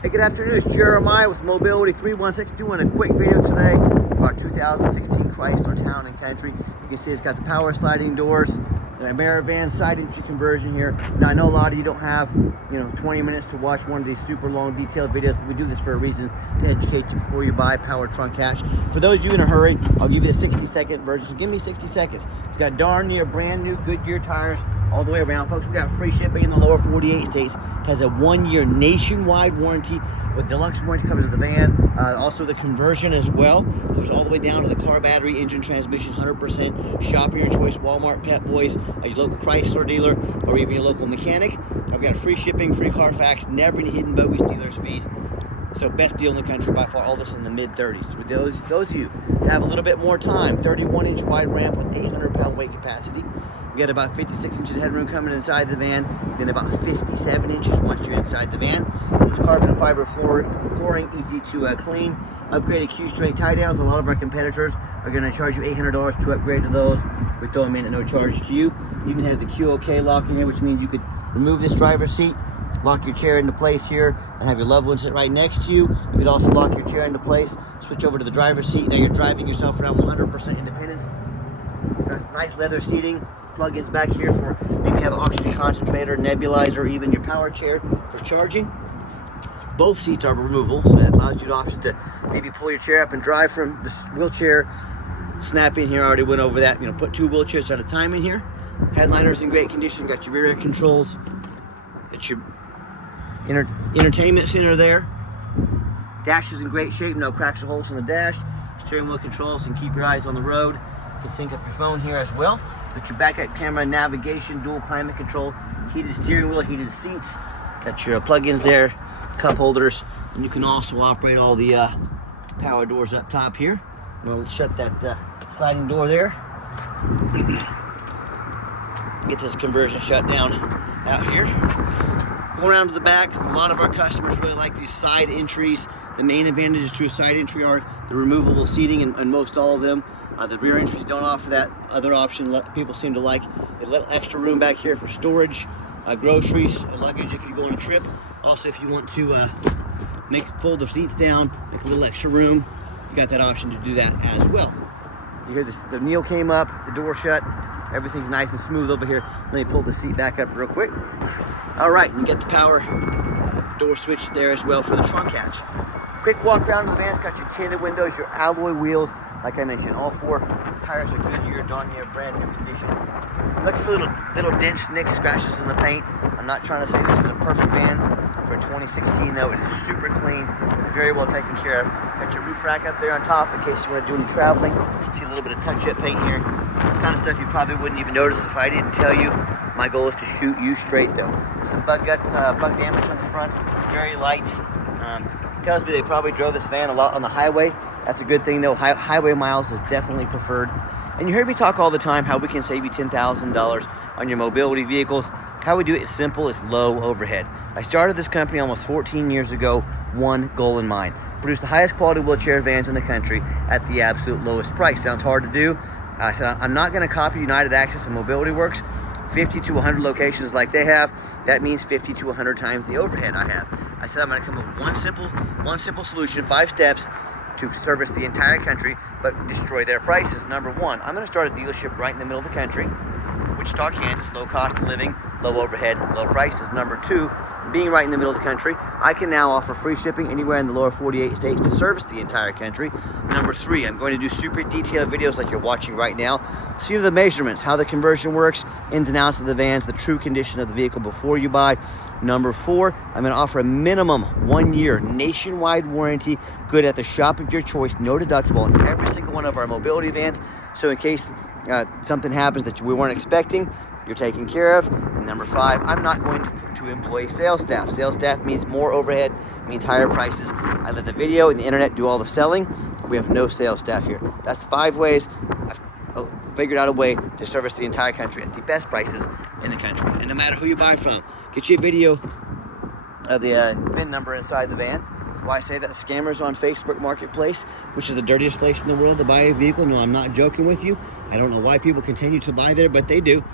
Hey, good afternoon. It's Jeremiah with Mobility 316 doing a quick video today of our 2016 Chrysler Town and Country. You can see it's got the power sliding doors, the Amerivan side entry conversion here. Now I know a lot of you don't have 20 minutes to watch one of these super long detailed videos, but we do this for a reason, to educate you before you buy power trunk hatch. For those of you in a hurry, I'll give you the 60-second version. So give me 60 seconds. It's got darn near brand new Goodyear tires all the way around, folks. We got free shipping in the lower 48 states. Has a 1-year nationwide warranty with deluxe warranty, covers the van, also the conversion as well. Goes all the way down to the car, battery, engine, transmission, 100%. Shop your choice, Walmart, Pep Boys, your local Chrysler dealer, or even your local mechanic. I've got free shipping, free Carfax, never any hidden bogus dealers fees. So best deal in the country by far. All this in the mid-30s. For those of you that have a little bit more time, 31-inch wide ramp with 800-pound weight capacity. You got about 56 inches of headroom coming inside the van, then about 57 inches once you're inside the van. This is carbon fiber flooring, easy to clean. Upgraded Q-string tie downs. A lot of our competitors are going to charge you $800 to upgrade to those. We throw them in at no charge to you. Even has the QOK lock in here, which means you could remove this driver's seat, lock your chair into place here, and have your loved one sit right next to you. You could also lock your chair into place, switch over to the driver's seat. Now you're driving yourself around 100% independence. Got nice leather seating. Plug-ins back here for maybe have an oxygen concentrator, nebulizer, even your power chair for charging. Both seats are removable, so it allows you the option to maybe pull your chair up and drive from the wheelchair. Snap in here, I already went over that. Put 2 wheelchairs at a time in here. Headliner's in great condition. Got your rear controls. Got your entertainment center there. Dash is in great shape, no cracks or holes in the dash. Steering wheel controls, and keep your eyes on the road. You can sync up your phone here as well. Got your backup camera, navigation, dual climate control, heated steering wheel, heated seats. Got your plug-ins there, cup holders, and you can also operate all the power doors up top here. We'll shut that sliding door there. Get this conversion shut down out here. Go around to the back. A lot of our customers really like these side entries. The main advantages to a side entry are the removable seating, and most all of them. The rear entries don't offer that other option people seem to like. A little extra room back here for storage, groceries, luggage if you go on a trip. Also, if you want to fold the seats down, make a little extra room, you got that option to do that as well. You hear this, the Neil came up, the door shut, everything's nice and smooth over here. Let me pull the seat back up real quick. All right, you get the power door switch there as well for the trunk hatch. Quick walk around to the van. It's got your tinted windows, your alloy wheels. Like I mentioned, all 4 tires are Goodyear, darn near brand new condition. It looks a little dents, nicks, scratches in the paint. I'm not trying to say this is a perfect van for 2016 though. It is super clean, very well taken care of. Got your roof rack up there on top in case you want to do any traveling. See a little bit of touch-up paint here. This kind of stuff you probably wouldn't even notice if I didn't tell you. My goal is to shoot you straight though. Some bug damage on the front, very light. Tells me they probably drove this van a lot on the highway. That's a good thing though. Highway miles is definitely preferred. And you heard me talk all the time how we can save you $10,000 on your mobility vehicles. How we do it is simple. It's low overhead. I started this company almost 14 years ago, one goal in mind: produce the highest quality wheelchair vans in the country at the absolute lowest price. Sounds hard to do. I said I'm not going to copy United Access and Mobility Works. 50 to 100 locations like they have. That means 50 to 100 times the overhead I have. I said I'm going to come up with one simple solution, 5 steps to service the entire country but destroy their prices. Number 1, I'm going to start a dealership right in the middle of the country. Wichita, Kansas, low cost of living, low overhead, low prices. Number 2, being right in the middle of the country, I can now offer free shipping anywhere in the lower 48 states to service the entire country. Number 3, I'm going to do super detailed videos like you're watching right now. So you know the measurements, how the conversion works, ins and outs of the vans, the true condition of the vehicle before you buy. Number 4, I'm going to offer a minimum 1-year nationwide warranty, good at the shop of your choice, no deductible on every single one of our mobility vans. So in case something happens that we weren't expecting, you're taken care of. And number 5, I'm not going to employ sales staff. Sales staff means more overhead, means higher prices. I let the video and the internet do all the selling. We have no sales staff here. That's 5 ways I've figured out a way to service the entire country at the best prices in the country. And no matter who you buy from, get you a video of the VIN number inside the van. Why I say that? Scammers on Facebook Marketplace, which is the dirtiest place in the world to buy a vehicle. No, I'm not joking with you. I don't know why people continue to buy there, but they do.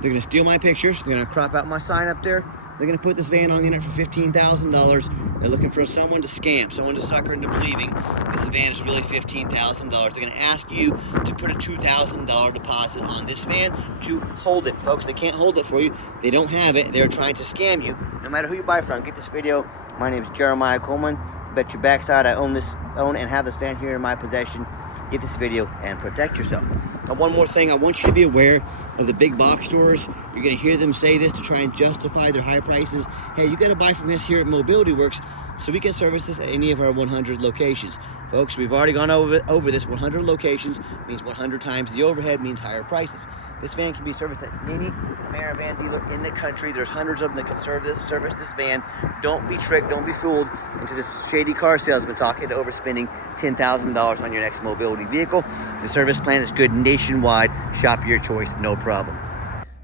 They're going to steal my pictures. They're going to crop out my sign up there, They're going to put this van on the internet for $15,000. They're looking for someone to scam, someone to sucker into believing this van is really $15,000. They're going to ask you to put a $2,000 deposit on this van to hold it. Folks, they can't hold it for you. They don't have it. They're trying to scam you. No matter who you buy from, get this video. My name is Jeremiah Coleman. Bet your backside I own and have this van here in my possession. Get this video and protect yourself. Now, one more thing, I want you to be aware of the big box stores. You're going to hear them say this to try and justify their high prices. Hey, you got to buy from us here at Mobility Works so we can service this at any of our 100 locations. Folks, we've already gone over this. 100 locations means 100 times the overhead means higher prices. This van can be serviced at any Amerivan dealer in the country. There's hundreds of them that can service this van. Don't be tricked, don't be fooled into this shady car salesman talking to overspending $10,000 on your next mobility vehicle. The service plan is good nationwide. Shop your choice, no problem.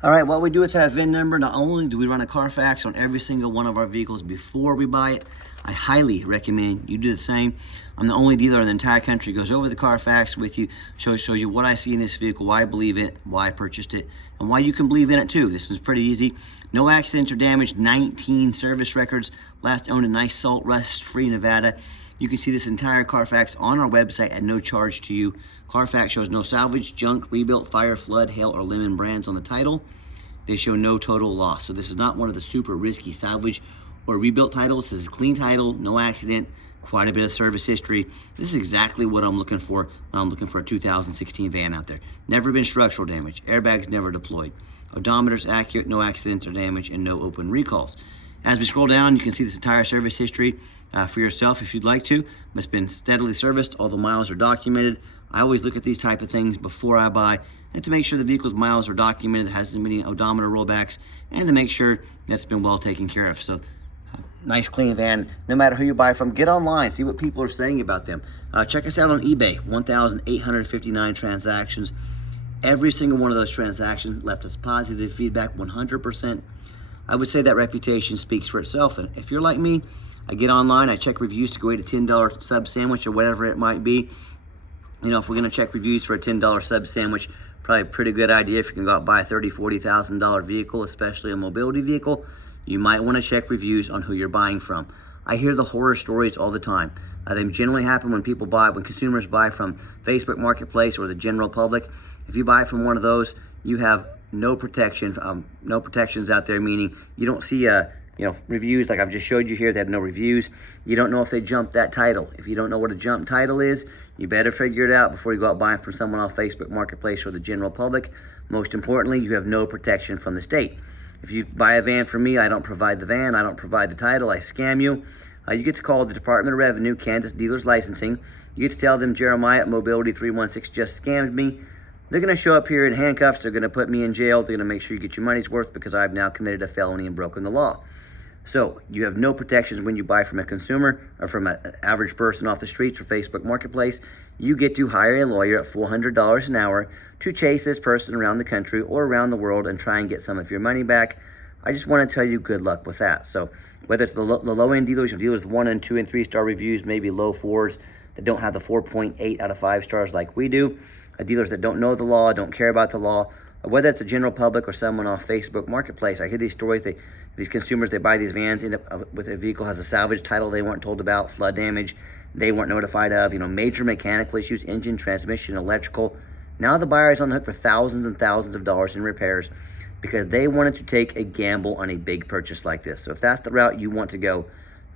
All right, what we do with that VIN number, not only do we run a Carfax on every single one of our vehicles before we buy it, I highly recommend you do the same. I'm the only dealer in the entire country who goes over the Carfax with you, shows you what I see in this vehicle, why I believe it, why I purchased it, and why you can believe in it too. This was pretty easy. No accidents or damage, 19 service records, last owned in nice salt rust-free Nevada. You can see this entire Carfax on our website at no charge to you. Carfax shows no salvage, junk, rebuilt, fire, flood, hail, or lemon brands on the title. They show no total loss. So this is not one of the super risky salvage or rebuilt titles. This is a clean title, no accident, quite a bit of service history. This is exactly what I'm looking for when I'm looking for a 2016 van out there. Never been structural damage, airbags never deployed, odometer's accurate, no accidents or damage, and no open recalls. As we scroll down, you can see this entire service history for yourself if you'd like to. It's been steadily serviced, all the miles are documented. I always look at these type of things before I buy, and to make sure the vehicle's miles are documented, it hasn't been any odometer rollbacks, and to make sure that's been well taken care of. So nice clean van. No matter who you buy from, get online, see what people are saying about them. Check us out on eBay, 1,859 transactions. Every single one of those transactions left us positive feedback, 100%. I would say that reputation speaks for itself. And if you're like me, I get online, I check reviews to go eat a $10 sub sandwich or whatever it might be. You know, if we're gonna check reviews for a $10 sub sandwich, probably a pretty good idea if you can go out and buy a $30,000, $40,000 vehicle, especially a mobility vehicle. You might want to check reviews on who you're buying from. I hear the horror stories all the time. They generally happen when consumers buy from Facebook Marketplace or the general public. If you buy from one of those, you have no protection, no protections out there, meaning you don't see reviews like I've just showed you here. They have no reviews. You don't know if they jumped that title. If you don't know what a jump title is, you better figure it out before you go out buying from someone off Facebook Marketplace or the general public. Most importantly, you have no protection from the state. If you buy a van from me, I don't provide the van, I don't provide the title, I scam you. You get to call the Department of Revenue, Kansas Dealers Licensing. You get to tell them Jeremiah at Mobility 316 just scammed me. They're going to show up here in handcuffs. They're going to put me in jail. They're going to make sure you get your money's worth because I've now committed a felony and broken the law. So you have no protections when you buy from a consumer or from an average person off the streets or Facebook Marketplace. You get to hire a lawyer at $400 an hour to chase this person around the country or around the world and try and get some of your money back. I just want to tell you good luck with that. So whether it's the low-end dealers who deal with 1 and 2 and 3 star reviews, maybe low 4s that don't have the 4.8 out of 5 stars like we do, dealers that don't know the law, don't care about the law, whether it's the general public or someone off Facebook Marketplace. I hear these stories, these consumers, they buy these vans, end up with a vehicle has a salvage title they weren't told about, flood damage they weren't notified of, major mechanical issues, engine, transmission, electrical. Now the buyer is on the hook for thousands and thousands of dollars in repairs because they wanted to take a gamble on a big purchase like this. So if that's the route you want to go,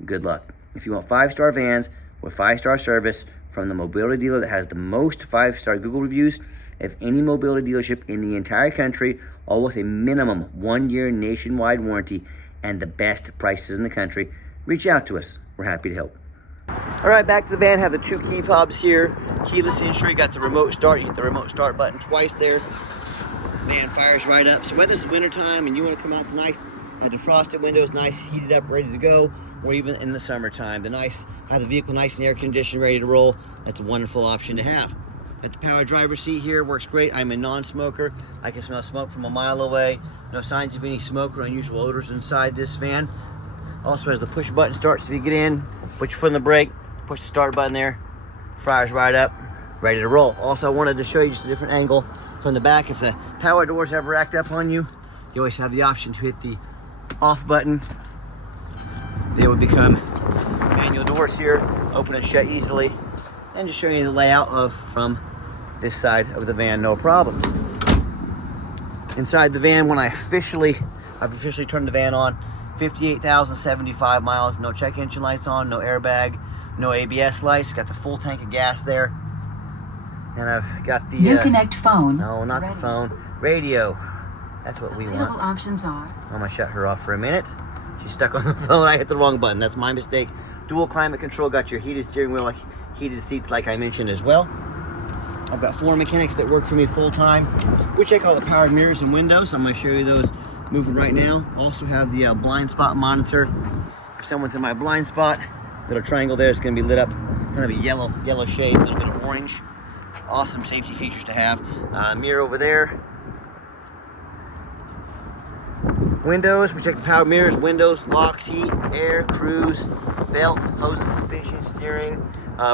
good luck. If you want 5-star vans with 5-star service from the mobility dealer that has the most 5-star Google reviews of any mobility dealership in the entire country, all with a minimum 1-year nationwide warranty and the best prices in the country, reach out to us. We're happy to help. All right, back to the van. Have the 2 key fobs here, keyless entry, got the remote start. You hit the remote start button twice there. Van fires right up. So whether it's wintertime and you want to come out to nice defrosted windows, nice heated up, ready to go, or even in the summertime, have the vehicle nice and air conditioned, ready to roll. That's a wonderful option to have. At the power driver's seat here, works great. I'm a non-smoker. I can smell smoke from a mile away. No signs of any smoke or unusual odors inside this van. Also has the push button start, so you get in, put your foot on the brake, push the start button there, fires right up, ready to roll. Also, I wanted to show you just a different angle from the back. If the power doors ever act up on you, you always have the option to hit the off button. They would become manual doors here, open and shut easily, and just showing you the layout of from this side of the van, no problems. Inside the van, when I've officially turned the van on, 58,075 miles, no check engine lights on, no airbag, no ABS lights, got the full tank of gas there. And I've got the New connect phone. No, not the phone. Radio. That's what we want. Options are. I'm gonna shut her off for a minute. She's stuck on the phone. I hit the wrong button. That's my mistake. Dual climate control. Got your heated steering wheel, like heated seats, like I mentioned as well. I've got 4 mechanics that work for me full time, which I call the powered mirrors and windows. I'm gonna show you those moving right now. Also have the blind spot monitor. If someone's in my blind spot, little triangle there is gonna be lit up, kind of a yellow shade, a little bit of orange. Awesome safety features to have. Mirror over there. Windows, we check the power mirrors, windows, locks, heat, air, cruise, belts, hoses, suspension, steering,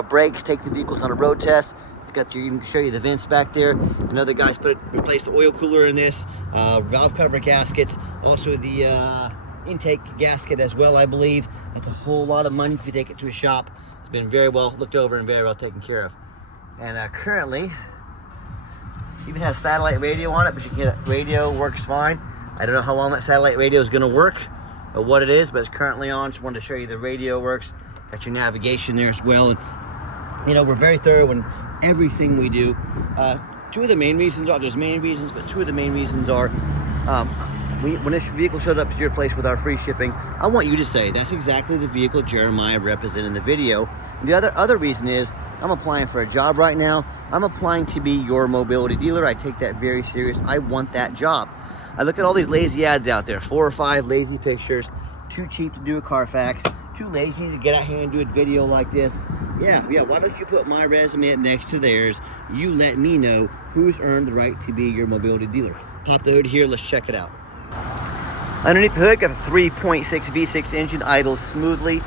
brakes, take the vehicles on a road test. Got your, even show you the vents back there. Another guy's replaced the oil cooler in this, valve cover gaskets, also the intake gasket as well, I believe. It's a whole lot of money if you take it to a shop. It's been very well looked over and very well taken care of. And currently, even has satellite radio on it, but you can hear that radio works fine. I don't know how long that satellite radio is going to work or what it is, but it's currently on. Just wanted to show you the radio works. Got your navigation there as well. And, you know, we're very thorough in everything we do. Two of the main reasons are, there's main reasons, but two of the main reasons are, when this vehicle showed up to your place with our free shipping, I want you to say, that's exactly the vehicle Jeremiah represented in the video. The other reason is, I'm applying for a job right now. I'm applying to be your mobility dealer. I take that very serious. I want that job. I look at all these lazy ads out there, 4 or 5 lazy pictures, too cheap to do a Carfax, too lazy to get out here and do a video like this. Yeah, why don't you put my resume up next to theirs? You let me know who's earned the right to be your mobility dealer. Pop the hood here, let's check it out. Underneath the hood, got the 3.6 V6 engine, idles smoothly.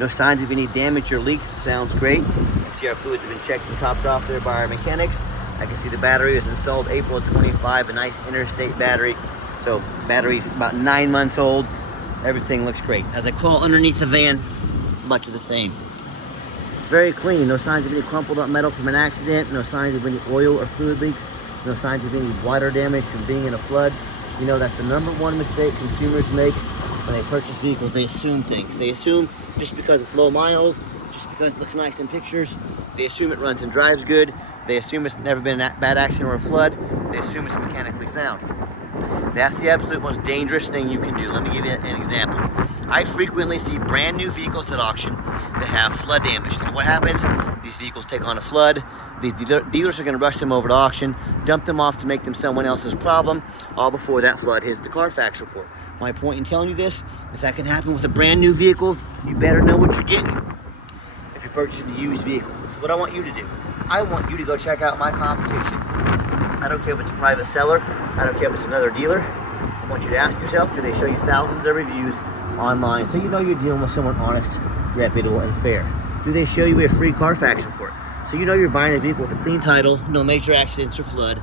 No signs of any damage or leaks, sounds great. You can see our fluids have been checked and topped off there by our mechanics. I can see the battery was installed April of 25, a nice interstate battery. So battery's about 9 months old. Everything looks great. As I crawl underneath the van, much of the same. Very clean, no signs of any crumpled up metal from an accident, no signs of any oil or fluid leaks, no signs of any water damage from being in a flood. You know, that's the #1 mistake consumers make when they purchase vehicles. They assume things. They assume just because it's low miles, just because it looks nice in pictures, they assume it runs and drives good, they assume it's never been a bad accident or a flood, they assume it's mechanically sound. That's the absolute most dangerous thing you can do. Let me give you an example. I frequently see brand new vehicles at auction that have flood damage. And what happens? These vehicles take on a flood. These dealers are going to rush them over to auction, dump them off to make them someone else's problem, all before that flood hits the Carfax report. My point in telling you this, if that can happen with a brand new vehicle, you better know what you're getting if you're purchasing a used vehicle. So what I want you to do, I want you to go check out my competition. I don't care if it's a private seller, I don't care if it's another dealer. I want you to ask yourself, do they show you thousands of reviews online so you know you're dealing with someone honest, reputable, and fair? Do they show you a free Carfax report so you know you're buying a vehicle with a clean title, no major accidents or flood,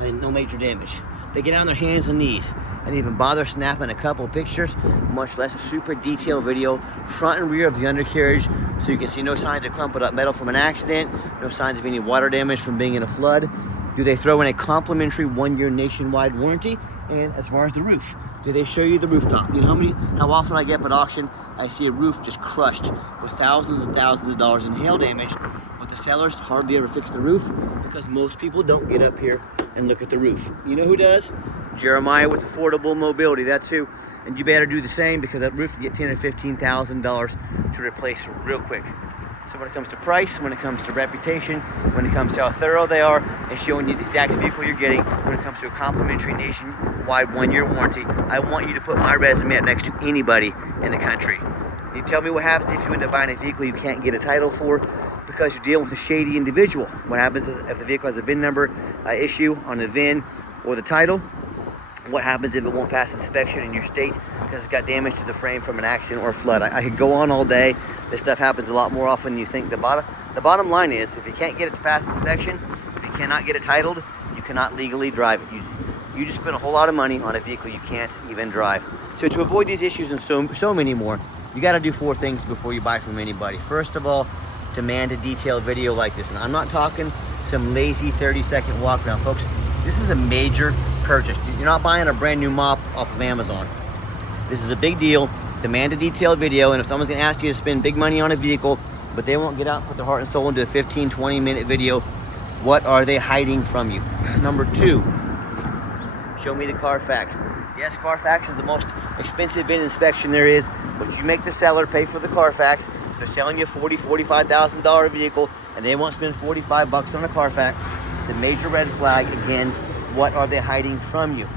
and no major damage? They get on their hands and knees and even bother snapping a couple pictures, much less a super detailed video, front and rear of the undercarriage, so you can see no signs of crumpled up metal from an accident, no signs of any water damage from being in a flood. Do they throw in a complimentary 1-year nationwide warranty? And as far as the roof, do they show you the rooftop? You know how often I get up at auction, I see a roof just crushed with thousands and thousands of dollars in hail damage, but the sellers hardly ever fix the roof because most people don't get up here and look at the roof. You know who does? Jeremiah with Affordable Mobility, that's who. And you better do the same because that roof can get $10,000 or $15,000 to replace real quick. So when it comes to price, when it comes to reputation, when it comes to how thorough they are and showing you the exact vehicle you're getting, when it comes to a complimentary nationwide 1-year warranty, I want you to put my resume up next to anybody in the country. You tell me what happens if you end up buying a vehicle you can't get a title for because you're dealing with a shady individual. What happens if the vehicle has a VIN number issue on the VIN or the title? What happens if it won't pass inspection in your state because it's got damage to the frame from an accident or a flood? I could go on all day. This stuff happens a lot more often than you think. The bottom line is, if you can't get it to pass inspection, if you cannot get it titled, you cannot legally drive it. You just spend a whole lot of money on a vehicle you can't even drive. So to avoid these issues and so many more, you got to do 4 things before you buy from anybody. First of all, demand a detailed video like this. And I'm not talking some lazy 30-second walk around, folks. This is a major purchase. You're not buying a brand new mop off of Amazon. This is a big deal. Demand a detailed video, and if someone's gonna ask you to spend big money on a vehicle, but they won't get out and put their heart and soul into a 15, 20-minute video, what are they hiding from you? Number 2, show me the Carfax. Yes, Carfax is the most expensive VIN inspection there is, but you make the seller pay for the Carfax. If they're selling you a $40,000, $45,000 vehicle and they won't spend $45 on a Carfax, it's a major red flag. Again, what are they hiding from you?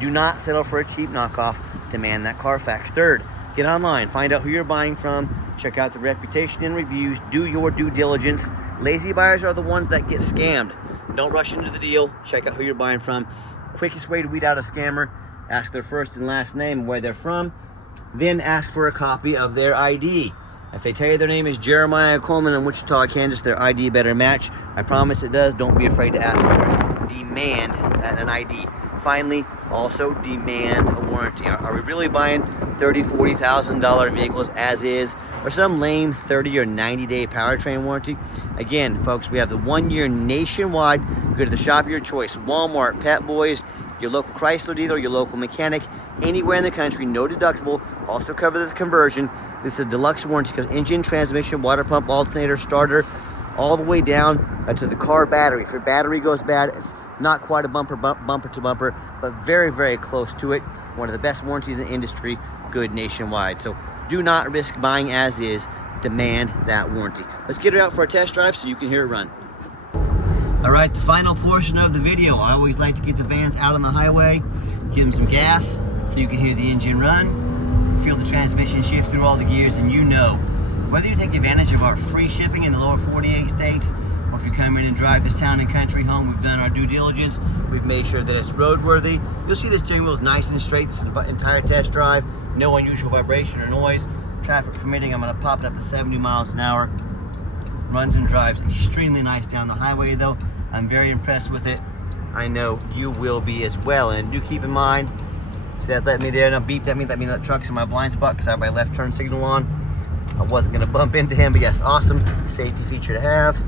Do not settle for a cheap knockoff. Demand that Carfax. Third, get online, find out who you're buying from, check out the reputation and reviews, do your due diligence. Lazy buyers are the ones that get scammed. Don't rush into the deal, check out who you're buying from. Quickest way to weed out a scammer, ask their first and last name and where they're from, then ask for a copy of their ID. If they tell you their name is Jeremiah Coleman in Wichita, Kansas, their ID better match. I promise it does. Don't be afraid to ask for it. Demand an ID. Finally, also demand a warranty. Are we really buying $30,000, $40,000 vehicles as is, or some lame 30 or 90-day powertrain warranty? Again, folks, we have the 1-year nationwide. Go to the shop of your choice, Walmart, Pet Boys, your local Chrysler dealer, your local mechanic, anywhere in the country, no deductible. Also cover this conversion. This is a deluxe warranty because engine, transmission, water pump, alternator, starter, all the way down to the car battery. If your battery goes bad, it's not quite a bumper to bumper, but very, very close to it. One of the best warranties in the industry, good nationwide. So do not risk buying as is. Demand that warranty. Let's get it out for a test drive so you can hear it run. All right, the final portion of the video. I always like to get the vans out on the highway, give them some gas so you can hear the engine run, feel the transmission shift through all the gears, and you know, whether you take advantage of our free shipping in the lower 48 states, or if you come in and drive this town and country home, we've done our due diligence. We've made sure that it's roadworthy. You'll see the steering wheel is nice and straight. This is the entire test drive. No unusual vibration or noise. Traffic permitting, I'm gonna pop it up to 70 miles an hour. Runs and drives extremely nice down the highway though. I'm very impressed with it. I know you will be as well. And do keep in mind, see that let me there, now beeped at me, that means that truck's in my blind spot because I have my left turn signal on. I wasn't gonna bump into him, but yes, awesome safety feature to have.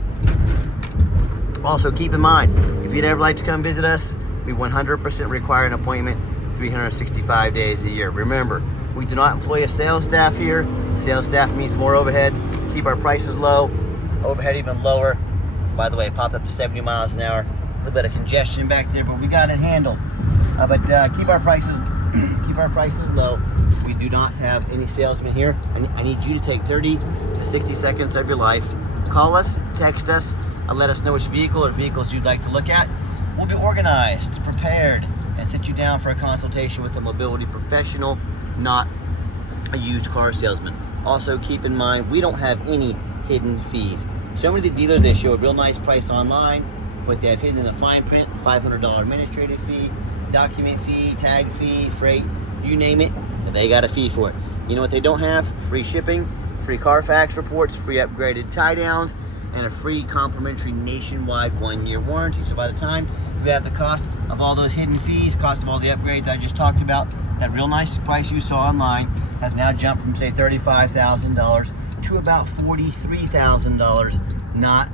Also keep in mind, if you'd ever like to come visit us, we 100% require an appointment 365 days a year. Remember, we do not employ a sales staff here. Sales staff means more overhead, keep our prices low, overhead even lower. By the way, it popped up to 70 miles an hour. A little bit of congestion back there, but we got it handled. Keep our prices low. We do not have any salesmen here. I need you to take 30 to 60 seconds of your life. Call us, text us, and let us know which vehicle or vehicles you'd like to look at. We'll be organized, prepared, and sit you down for a consultation with a mobility professional, not a used car salesman. Also keep in mind, we don't have any hidden fees. So many of the dealers, they show a real nice price online, but they have hidden in the fine print, $500 administrative fee, document fee, tag fee, freight, you name it, they got a fee for it. You know what they don't have? Free shipping, free Carfax reports, free upgraded tie downs, and a free complimentary nationwide 1-year warranty. So by the time you have the cost of all those hidden fees, cost of all the upgrades I just talked about, that real nice price you saw online has now jumped from say $35,000 to about $43,000. Not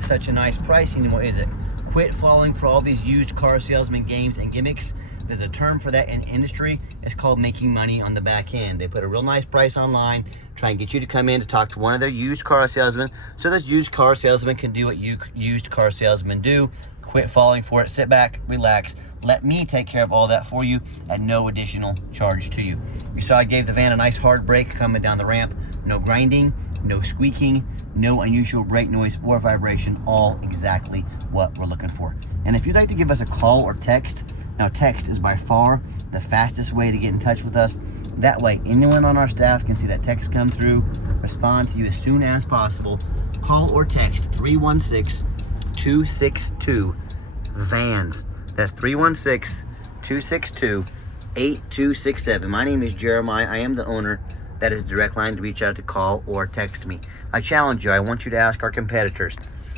such a nice price anymore, is it? Quit falling for all these used car salesman games and gimmicks. There's a term for that in industry. It's called making money on the back end. They put a real nice price online, try and get you to come in to talk to one of their used car salesmen, so this used car salesman can do what you used car salesmen do. Quit falling for it. Sit back, relax. Let me take care of all that for you at no additional charge to you. You saw I gave the van a nice hard brake coming down the ramp. No grinding, no squeaking, no unusual brake noise or vibration, all exactly what we're looking for. And if you'd like to give us a call or text, now text is by far the fastest way to get in touch with us. That way anyone on our staff can see that text come through, respond to you as soon as possible. Call or text 316-262-VANS. That's 316-262-8267. My name is Jeremiah. I am the owner. That is a direct line to reach out to call or text me. I challenge you. I want you to ask our competitors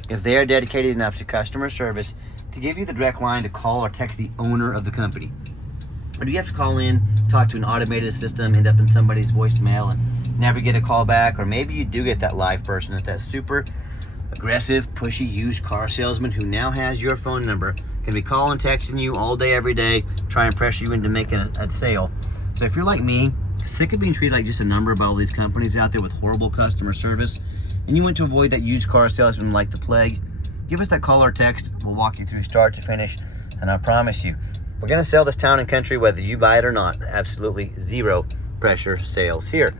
if they are dedicated enough to customer service to give you the direct line to call or text the owner of the company. or do you have to call in, talk to an automated system, end up in somebody's voicemail and never get a call back? Or maybe you do get that live person, that super aggressive, pushy used car salesman who now has your phone number, can be calling, texting you all day, every day, try and pressure you into making a sale. So if you're like me, sick of being treated like just a number by all these companies out there with horrible customer service, and you want to avoid that used car salesman like the plague, give us that call or text. We'll walk you through start to finish, and I promise you, we're going to sell this town and country whether you buy it or not. Absolutely zero pressure sales here.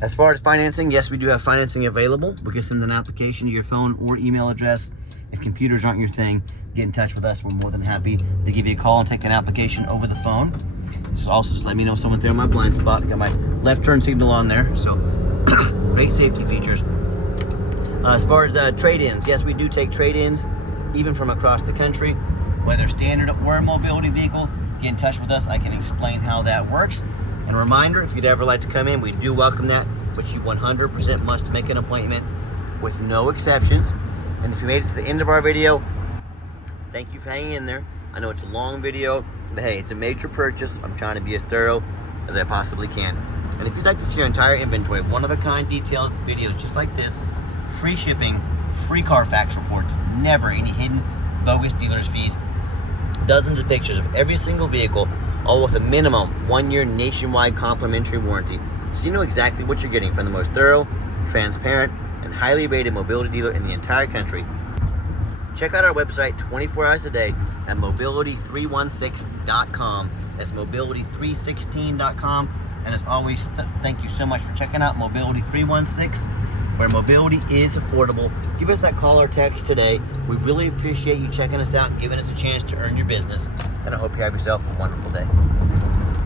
As far as financing, yes, we do have financing available. We can send an application to your phone or email address. If computers aren't your thing, get in touch with us. We're more than happy to give you a call and take an application over the phone. This also just let me know if someone's there in my blind spot. I got my left turn signal on there, so great safety features. As far as trade-ins, yes, we do take trade-ins, even from across the country. Whether standard or a mobility vehicle, get in touch with us. I can explain how that works. And a reminder, if you'd ever like to come in, we do welcome that, but you 100% must make an appointment with no exceptions. And if you made it to the end of our video, thank you for hanging in there. I know it's a long video, but hey, it's a major purchase. I'm trying to be as thorough as I possibly can. And if you'd like to see our entire inventory, one-of-a-kind detailed videos just like this, free shipping, free Carfax reports, never any hidden bogus dealer's fees, dozens of pictures of every single vehicle, all with a minimum 1-year nationwide complimentary warranty, so you know exactly what you're getting from the most thorough, transparent, and highly rated mobility dealer in the entire country. Check out our website 24 hours a day at mobility316.com. That's mobility316.com. And as always, thank you so much for checking out Mobility 316, where mobility is affordable. Give us that call or text today. We really appreciate you checking us out and giving us a chance to earn your business. And I hope you have yourself a wonderful day.